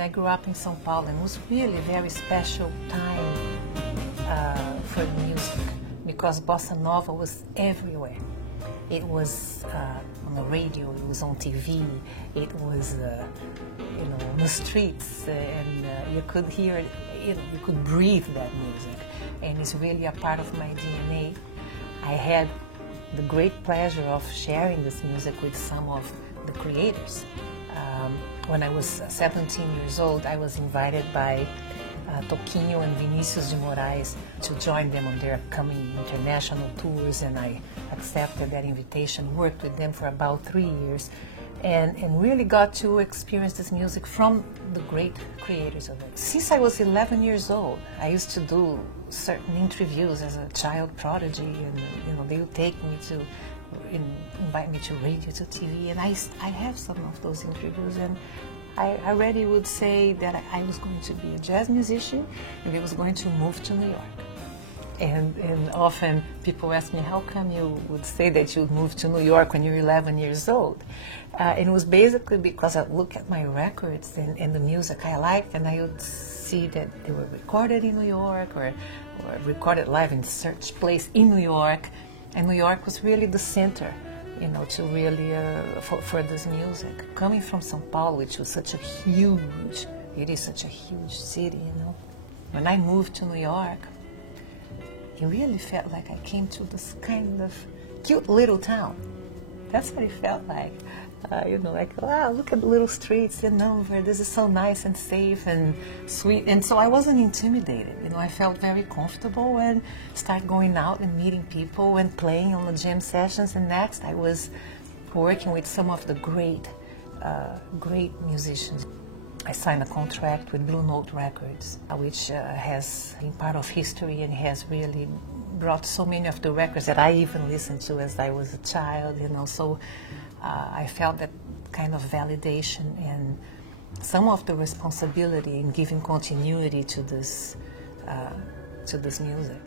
I grew up in São Paulo, and it was really a very special time for the music because bossa nova was everywhere. It was on the radio, it was on TV, it was on the streets, and you could hear it, you could breathe that music, and it's really a part of my DNA. I had the great pleasure of sharing this music with some of the creators. When I was 17 years old, I was invited by Toquinho and Vinicius de Moraes to join them on their coming international tours, and I accepted that invitation, worked with them for about 3 years, and really got to experience this music from the great creators of it. Since I was 11 years old, I used to do certain interviews as a child prodigy, and they would take me to invite me to radio, to TV, and I have some of those interviews, and I already would say that I was going to be a jazz musician and I was going to move to New York. And often people ask me, how come you would say that you'd move to New York when you're 11 years old? And it was basically because I look at my records and the music I liked, and I would see that they were recorded in New York or recorded live in such place in New York. And New York was really the center, to really, for this music. Coming from São Paulo, which was it is such a huge city, When I moved to New York, it really felt like I came to this kind of cute little town. That's what it felt like. Like, wow, look at the little streets, this is so nice and safe and sweet. And so I wasn't intimidated, I felt very comfortable and started going out and meeting people and playing on the jam sessions. And next I was working with some of the great musicians. I signed a contract with Blue Note Records, which has been part of history and has really brought so many of the records that I even listened to as I was a child, So I felt that kind of validation and some of the responsibility in giving continuity to this music.